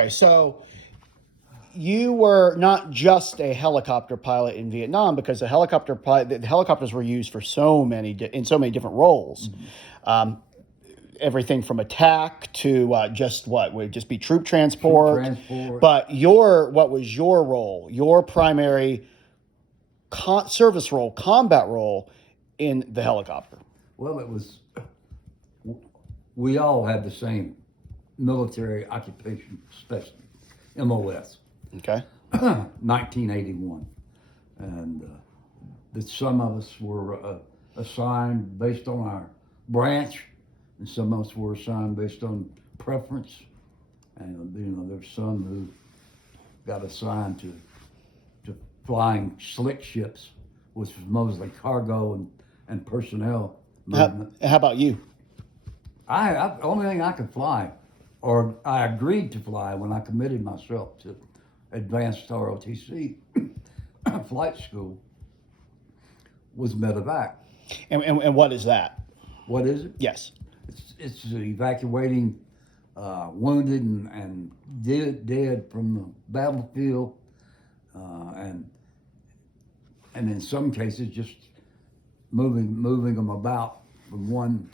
Okay, so you were not just a helicopter pilot in Vietnam, because the helicopters were used for in so many different roles. Um, Everything from attack to just what would just be troop transport. But what was your role? Your primary service role, combat role in the helicopter? Well, we all had the same military occupation specialty, MOS, Okay. 1981. And that some of us were assigned based on our branch, and some of us were assigned based on preference. And there's some who got assigned to flying slick ships, which was mostly cargo and personnel movement. How about you? The only thing I could fly, or I agreed to fly when I committed myself to advanced ROTC flight school, was medevac. And what is that? What is it? Yes. It's evacuating wounded and dead from the battlefield, and in some cases just moving them about from one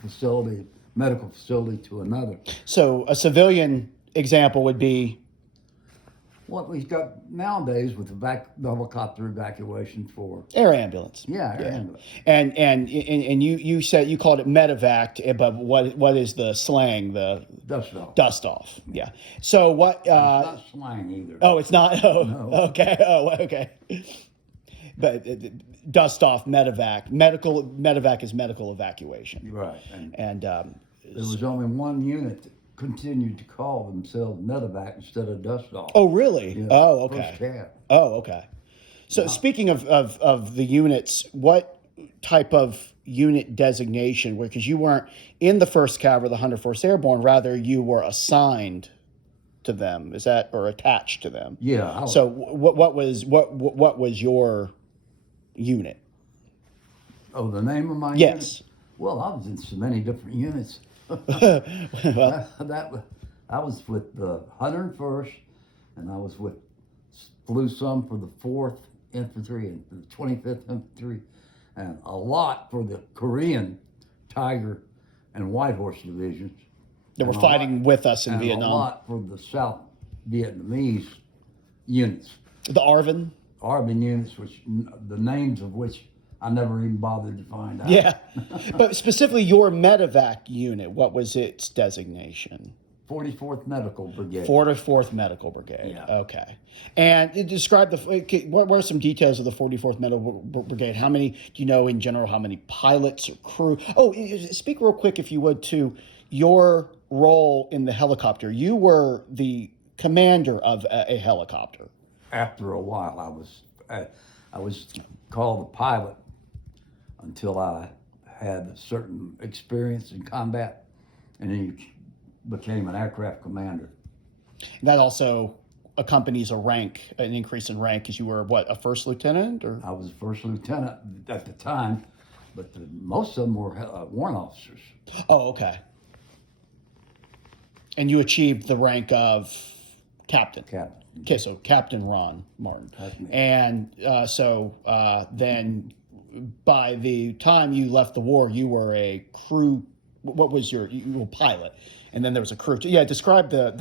medical facility to another. So a civilian example would be What we've got nowadays with the helicopter evacuation for air ambulance. air ambulance. And you said you called it medevac, but what is the slang? The Dust off. Yeah. So what? It's not slang either. Oh, it's not. Oh, No. okay. Oh, okay. But dust off medevac. Medevac is medical evacuation. Right. And there was only one unit that continued to call themselves medevac instead of dust off. Oh, really? Yeah, Oh, okay. First cab. Oh, okay. So speaking of the units, what type of unit designation? Because you weren't in the 1st Cav or the 104th Airborne, rather you were assigned to them. Is that, or attached to them? Yeah. So what was your unit? Oh, the name of my Yes. unit? Well, I was in so many different units. Well, I was with the 101st, and I flew some for the 4th Infantry and the 25th Infantry, and a lot for the Korean Tiger and White Horse divisions. they were fighting with us in Vietnam. And a lot for the South Vietnamese units. The ARVN? ARVN units, which the names of which I never even bothered to find out. Yeah. But specifically your medevac unit, what was its designation? 44th Medical Brigade. 44th Medical Brigade. Yeah. Okay. And describe what were some details of the 44th Medical Brigade? How many, do you know in general, how many pilots or crew? Oh, speak real quick, if you would, to your role in the helicopter. You were the commander of a helicopter. After a while, I was called a pilot until I had a certain experience in combat, and then you became an aircraft commander. That also accompanies an increase in rank, because you were what, a first lieutenant? Or I was a first lieutenant at the time, but most of them were warrant officers. Oh, okay. And you achieved the rank of captain. Captain. Okay, so Captain Ron Martin. And then by the time you left the war, you were a crew. What was you were a pilot, and then there was a crew. Yeah, describe the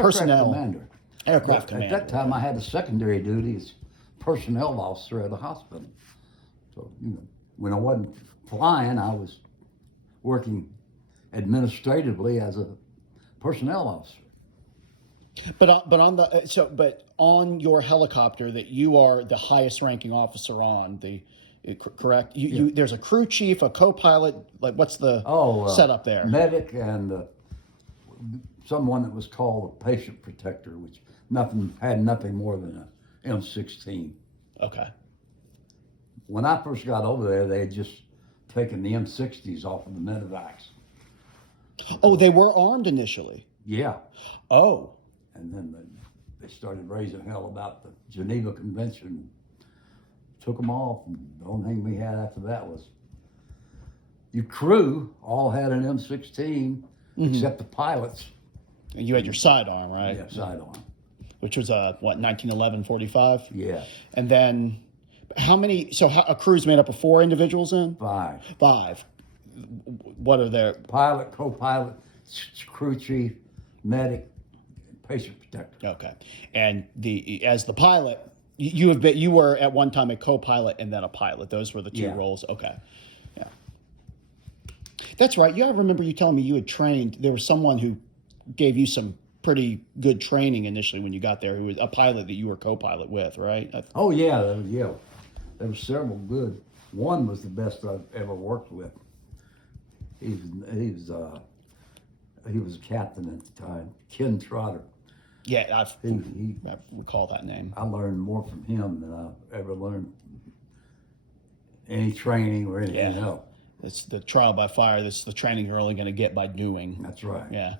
personnel. Commander. Aircraft commander. At that time, I had a secondary duty as personnel officer at a hospital. So when I wasn't flying, I was working administratively as a personnel officer. But on your helicopter that you are the highest ranking officer on, correct? There's a crew chief, a co-pilot. Like, what's the setup there? Medic and someone that was called a patient protector, which had nothing more than an M16. Okay. When I first got over there, they had just taken the M60s off of the medevacs. Oh, they were armed initially. Yeah. Oh. And then they started raising hell about the Geneva Convention. Took them off, and the only thing we had after that was your crew all had an M16, except the pilots. You had your sidearm, right? Yeah, sidearm. which was what 1911 45, Yeah, and then how many? So a crew's made up of 4 individuals then? 5. 5. What are their? Pilot, co-pilot, crew chief, medic, patient protector. Okay, and as the pilot, you were at one time a co-pilot and then a pilot. Those were the 2 Yeah. roles. Okay, yeah, that's right. Yeah, I remember you telling me you had trained. There was someone who gave you some pretty good training initially when you got there. Who was a pilot that you were co-pilot with, right? Oh yeah, there were several good. One was the best I've ever worked with. He was a captain at the time, Ken Trotter. Yeah, He I recall that name. I learned more from him than I've ever learned any training or anything Yeah. else. It's the trial by fire. This is the training you're only going to get by doing. That's right. Yeah.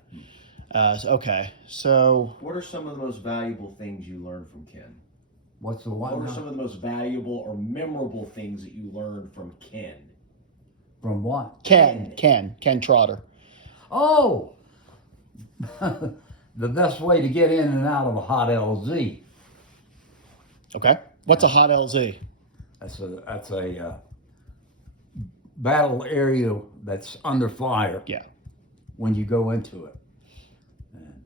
Okay. So What are some of the most valuable things you learned from Ken? What's the What one are now? some of the most valuable or memorable things that you learned from Ken? From what? Ken Trotter. Oh, the best way to get in and out of a hot LZ. Okay. What's a hot LZ? That's a battle area that's under fire Yeah. when you go into it. And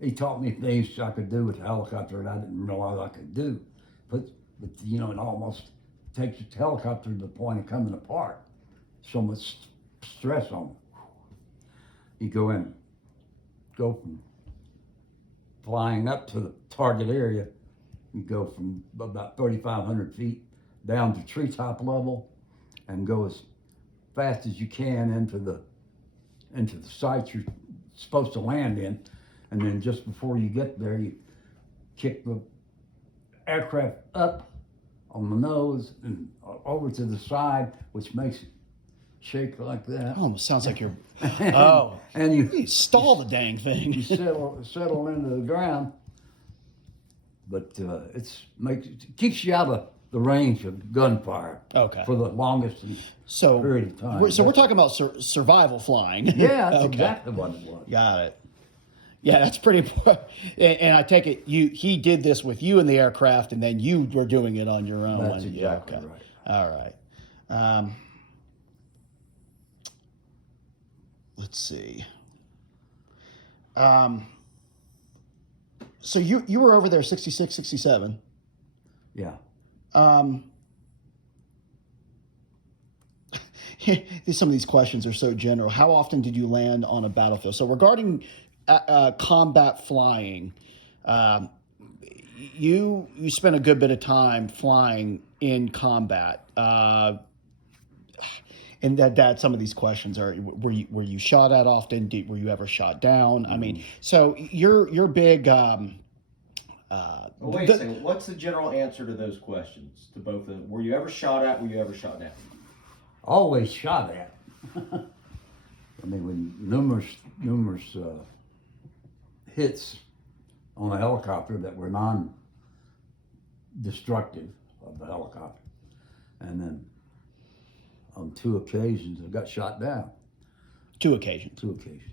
he taught me things I could do with the helicopter that I didn't realize I could do. But you know, it almost takes the helicopter to the point of coming apart. So much stress on it. You go from flying up to the target area. You go from about 3,500 feet down to treetop level, and go as fast as you can into the site you're supposed to land in, and then just before you get there, you kick the aircraft up on the nose and over to the side, which makes it shake like that. Almost sounds like you're. Oh. And you You stall the dang thing. you settle into the ground, but it keeps you out of the range of gunfire Okay. for the longest So period of time. So we're talking about survival flying. Yeah, that's Okay. exactly what it was. Got it. Yeah, that's pretty important. And I take it he did this with you in the aircraft, and then you were doing it on your own. That's exactly okay. right. All right. Let's see. So you were over there 66, 67. Yeah. Some of these questions are so general. How often did you land on a battlefield? So regarding combat flying, you spent a good bit of time flying in combat, and that some of these questions are: were you shot at often? Were you ever shot down? I mean, so you're big. Wait a second. What's the general answer to those questions? To both of them? Were you ever shot at? Were you ever shot down? Always shot at. I mean, when numerous hits on a helicopter that were non-destructive of the helicopter, and then on 2 occasions I got shot down. 2 occasions. 2 occasions.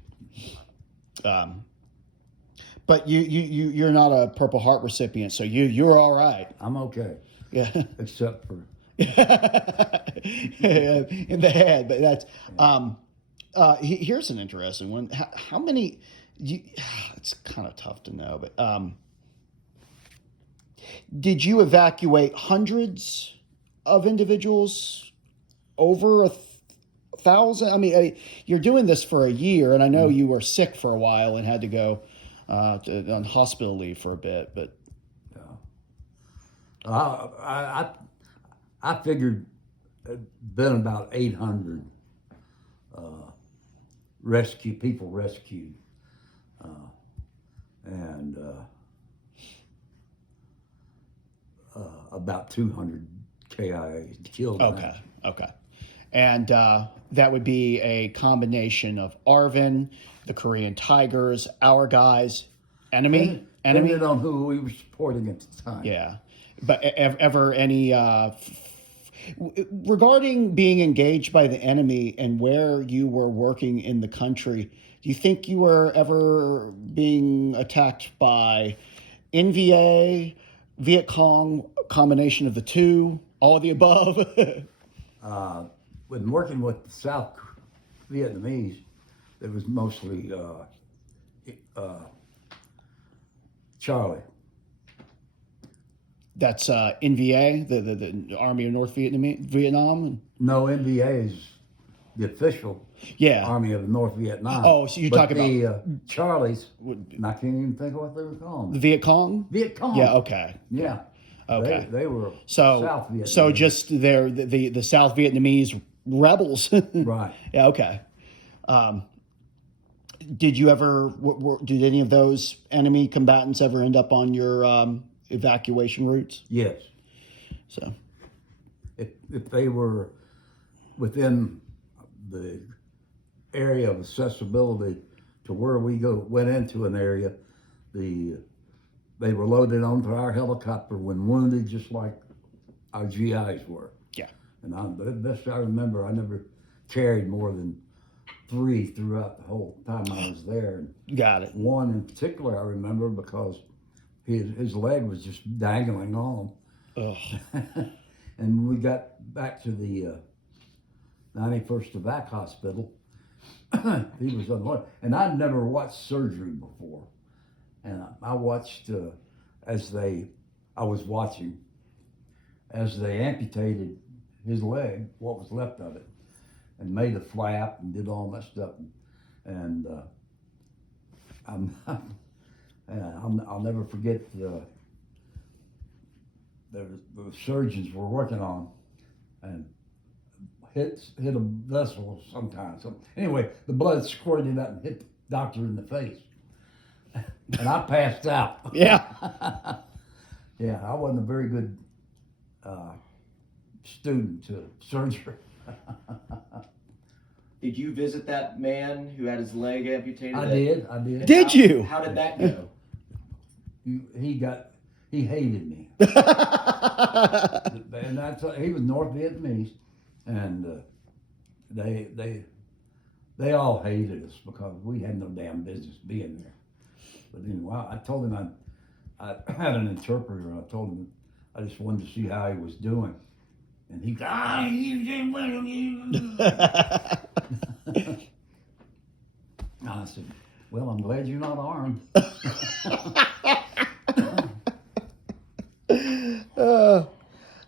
But you're not a Purple Heart recipient, so you're all right. I'm okay, Yeah. except for In the head, but that's here's an interesting one. How many? It's kind of tough to know, but did you evacuate hundreds of individuals? Over 1,000? I mean, you're doing this for a year, and I know you were sick for a while and had to go on hospital leave for a bit, but. I figured it'd been about 800 people rescued, and about 200 KIA killed. Okay. And that would be a combination of ARVN, the Korean Tigers, our guys, enemy. Depending on who we were supporting at the time. Yeah. But ever any regarding being engaged by the enemy and where you were working in the country, Do you think you were ever being attacked by NVA, Viet Cong, combination of the two, all of the above? When working with the South Vietnamese, it was mostly Charlie. That's NVA, the Army of North Vietnam. No, NVA is the official Yeah. Army of North Vietnam. Oh, so you're But talking the Charlies, and I can't even think of what they were called. The Viet Cong? Viet Cong. Yeah. Okay. Yeah. Okay. They were So South Vietnamese. so just the South Vietnamese rebels. Right. Yeah. Okay. Did you ever? Did any of those enemy combatants ever end up on your evacuation routes? Yes. So. If they were within the area of accessibility to where we went into an area, they were loaded onto our helicopter when wounded, just like our GIs were. Yeah. And the best I remember, I never carried more than 3 throughout the whole time I was there. And Got it. one in particular I remember because his leg was just dangling on. Ugh. And when we got back to the 91st Evac Hospital, he was on one. And I'd never watched surgery before. And I watched I was watching as they amputated his leg, what was left of it, and made a flap and did all that stuff. And I'll never forget the surgeons were working on and hit a vessel sometimes. So anyway, the blood squirted up and hit the doctor in the face, and I passed out. Yeah. Yeah, I wasn't a very good student to surgery. Did you visit that man who had his leg amputated? I did. Did you? How did that go? He hated me. And he was North Vietnamese, and they all hated us because we had no damn business being there. But anyway, I told him I had an interpreter, and I told him I just wanted to see how he was doing, and he said, you I said, well, I'm glad you're not armed.